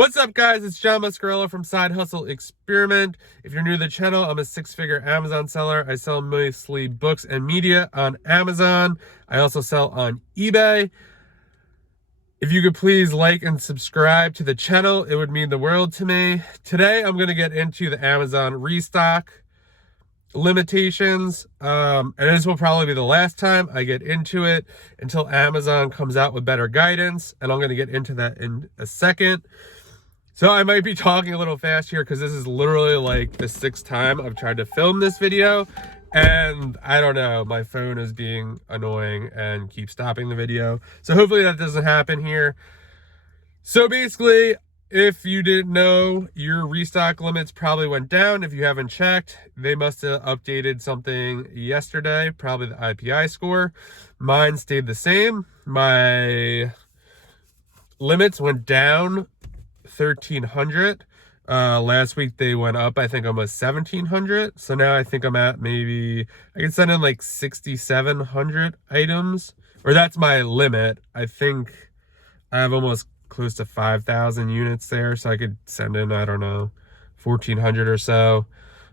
What's up, guys? It's John Muscarella from Side Hustle Experiment. If you're new to the channel, I'm a six-figure Amazon seller. I sell mostly books and media on Amazon. I also sell on eBay. If you could please like and subscribe to the channel, it would mean the world to me. Today, I'm going to get into the Amazon Restock limitations, and this will probably be the last time I get into it until Amazon comes out with better guidance, and I'm going to get into that in a second. So I might be talking a little fast here because this is literally like the sixth time I've tried to film this video, and I don't know, my phone is being annoying and keeps stopping the video. So hopefully that doesn't happen here. So basically, if you didn't know, your restock limits probably went down. If you haven't checked, they must have updated something yesterday, probably the IPI score. Mine stayed the same. My limits went down 1,300. Last week they went up, I think, almost 1,700. So now I think I'm at maybe, I can send in like 6,700 items, or that's my limit. I think I have almost close to 5,000 units there, so I could send in, I don't know, 1,400 or so.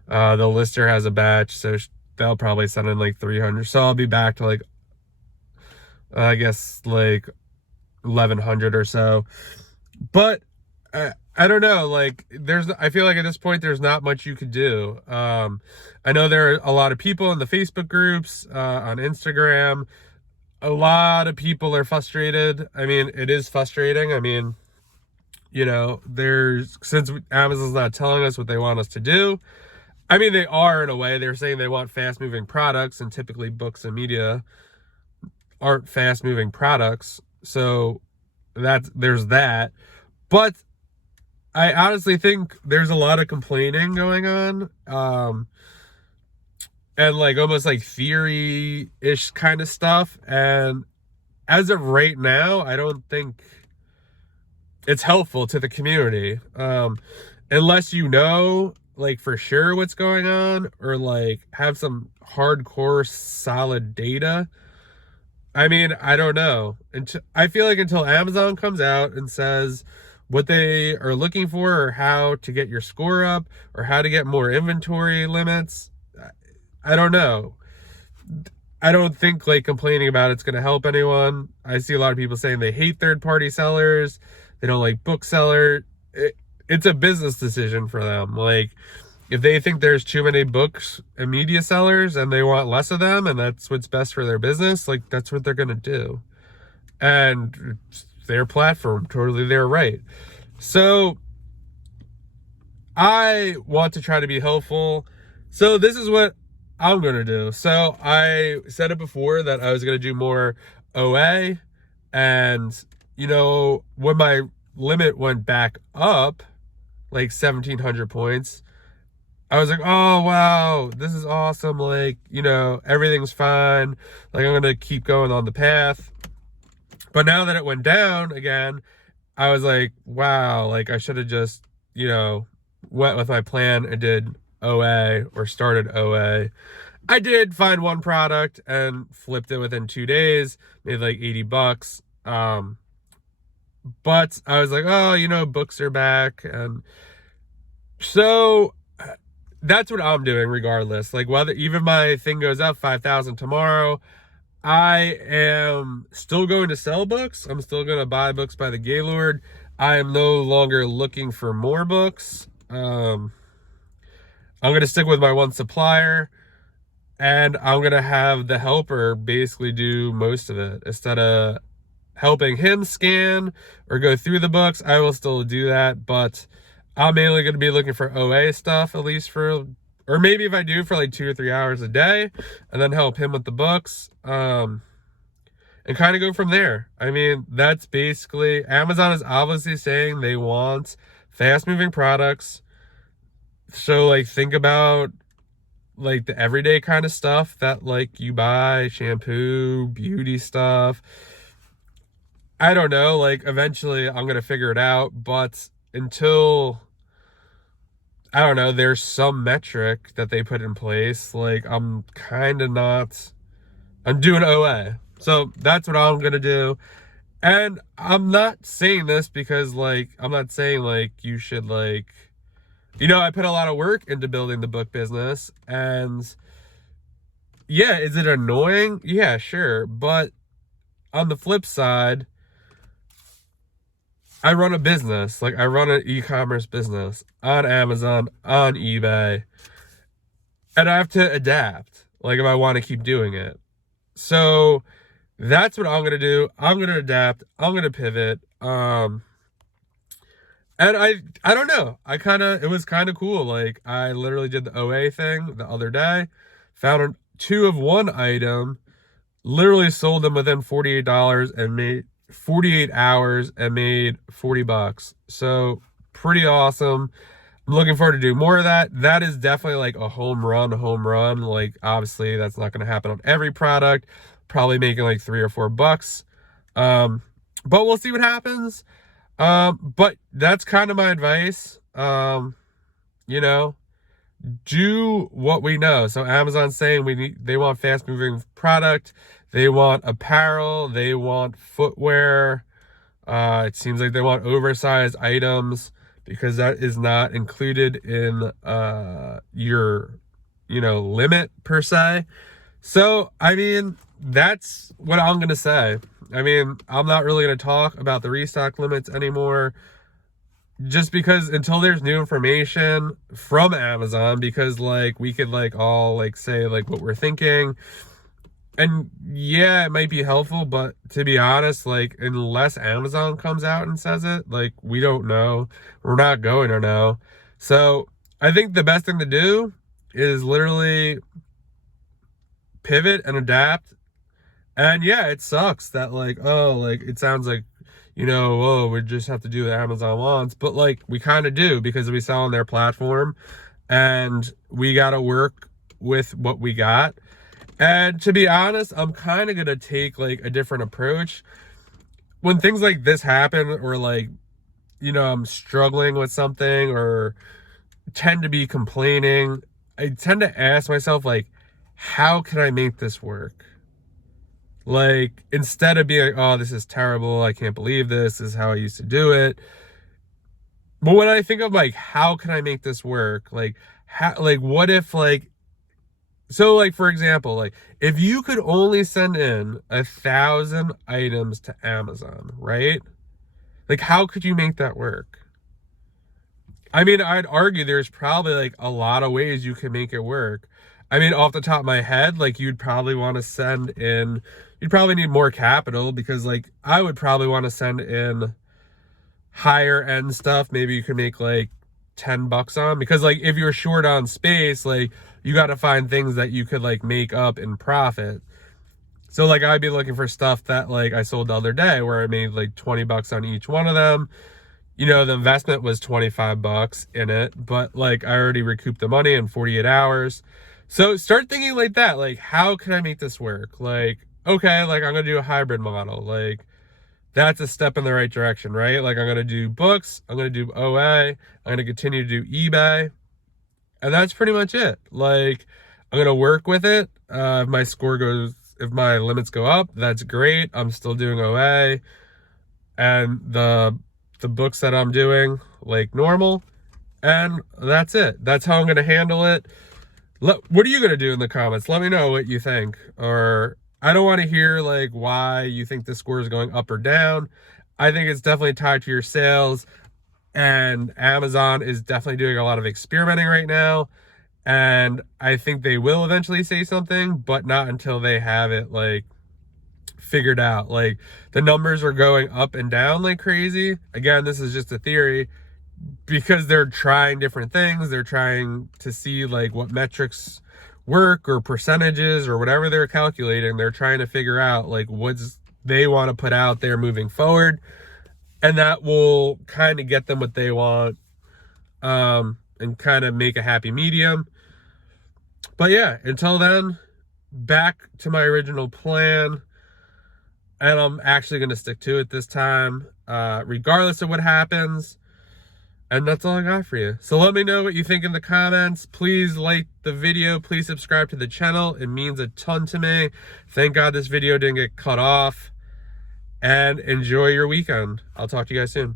The lister has a batch, so they'll probably send in like 300. So I'll be back to like, I guess like 1,100 or so. But I don't know, like I feel like at this point there's not much you could do. I know there are a lot of people in the Facebook groups, on Instagram. A lot of people are frustrated. I mean, it is frustrating. I mean, you know, since Amazon's not telling us what they want us to do, I mean, they are in a way. They're saying they want fast moving products, and typically books and media aren't fast moving products. So there's that. But I honestly think there's a lot of complaining going on, and like almost like theory-ish kind of stuff. And as of right now, I don't think it's helpful to the community, unless you know like for sure what's going on, or like have some hardcore solid data. I mean, I don't know. I feel like until Amazon comes out and says what they are looking for, or how to get your score up, or how to get more inventory limits, I don't know. I don't think like complaining about it's going to help anyone. I see a lot of people saying they hate third-party sellers. They don't like bookseller. It's a business decision for them. Like, if they think there's too many books and media sellers and they want less of them, and that's what's best for their business, like that's what they're going to do. And it's their platform, totally their right. So I want to try to be helpful. So this is what I'm going to do. So I said it before that I was going to do more OA, and you know, when my limit went back up like 1,700 points, I was like, oh wow, this is awesome. Like, you know, everything's fine. Like, I'm going to keep going on the path. But now that it went down again, I was like, wow, like I should have just, you know, went with my plan and did OA, or started OA. I did find one product and flipped it within 2 days, made like 80 bucks. But I was like, oh, you know, books are back. And so that's what I'm doing regardless. Like, whether even my thing goes up 5,000 tomorrow, I am still going to sell books. I'm still going to buy books by the Gaylord. I am no longer looking for more books. I'm going to stick with my one supplier, and I'm going to have the helper basically do most of it. Instead of helping him scan or go through the books, I will still do that, but I'm mainly going to be looking for OA stuff, at least for, or maybe if I do for like 2 or 3 hours a day, and then help him with the books, and kind of go from there. I mean, that's basically, Amazon is obviously saying they want fast moving products. So like, think about like the everyday kind of stuff that like you buy, shampoo, beauty stuff. I don't know, like eventually I'm going to figure it out, but until, I don't know, there's some metric that they put in place, like I'm kind of not, I'm doing OA. So that's what I'm going to do. And I'm not saying this because, like, I'm not saying, like, you should, like, you know, I put a lot of work into building the book business, and yeah, is it annoying? Yeah, sure. But on the flip side, I run a business. Like, I run an e-commerce business on Amazon, on eBay, and I have to adapt, like, if I want to keep doing it. So that's what I'm going to do. I'm going to adapt. I'm going to pivot. And I don't know. It was kind of cool. Like, I literally did the OA thing the other day, found two of one item, literally sold them within $48 and made 48 hours and made $40. So pretty awesome. I'm looking forward to doing more of that. That is definitely like a home run. Like, obviously that's not going to happen on every product. Probably making like $3 or $4. But we'll see what happens. But that's kind of my advice. You know, do what we know. So Amazon's saying they want fast moving product. They want apparel. They want footwear. It seems like they want oversized items because that is not included in, your, limit per se. So, I mean, that's what I'm going to say. I mean, I'm not really going to talk about the restock limits anymore, just because until there's new information from Amazon, because like we could like all like say like what we're thinking, and yeah, it might be helpful, but to be honest, like unless Amazon comes out and says it, like we don't know. We're not going to know. So I think the best thing to do is literally pivot and adapt. And yeah, it sucks that like, oh, like it sounds like, oh, we just have to do what Amazon wants. But like we kind of do, because we sell on their platform and we got to work with what we got. And to be honest, I'm kind of going to take like a different approach when things like this happen, or like, I'm struggling with something or tend to be complaining. I tend to ask myself, like, how can I make this work? Like, instead of being like, oh, this is terrible, I can't believe this is how I used to do it. But when I think of like, how can I make this work? Like, what if like, so like, for example, like if you could only send in 1,000 items to Amazon, right? Like, how could you make that work? I mean, I'd argue there's probably like a lot of ways you can make it work. I mean, off the top of my head, like you'd probably want to send in, you'd probably need more capital, because like I would probably want to send in higher end stuff. Maybe you could make like $10 on, because like if you're short on space, like you got to find things that you could like make up in profit. So like I'd be looking for stuff that like I sold the other day where I made like $20 on each one of them. The investment was $25 in it, but like I already recouped the money in 48 hours. So start thinking like that. Like, how can I make this work? Like, okay, like I'm going to do a hybrid model. Like, that's a step in the right direction, right? Like, I'm going to do books. I'm going to do OA. I'm going to continue to do eBay. And that's pretty much it. Like, I'm going to work with it. If my limits go up, that's great. I'm still doing OA. And the books that I'm doing, like normal. And that's it. That's how I'm going to handle it. What are you going to do in the comments? Let me know what you think. Or I don't want to hear like why you think the score is going up or down. I think it's definitely tied to your sales, and Amazon is definitely doing a lot of experimenting right now. And I think they will eventually say something, but not until they have it like figured out. Like, the numbers are going up and down like crazy. Again, this is just a theory, because they're trying different things. They're trying to see like what metrics work, or percentages, or whatever they're calculating. They're trying to figure out like what they want to put out there moving forward, and that will kind of get them what they want, and kind of make a happy medium. But yeah, until then, back to my original plan, and I'm actually going to stick to it this time, regardless of what happens. And that's all I got for you. So let me know what you think in the comments. Please like the video. Please subscribe to the channel. It means a ton to me. Thank God this video didn't get cut off. and enjoy your weekend. I'll talk to you guys soon.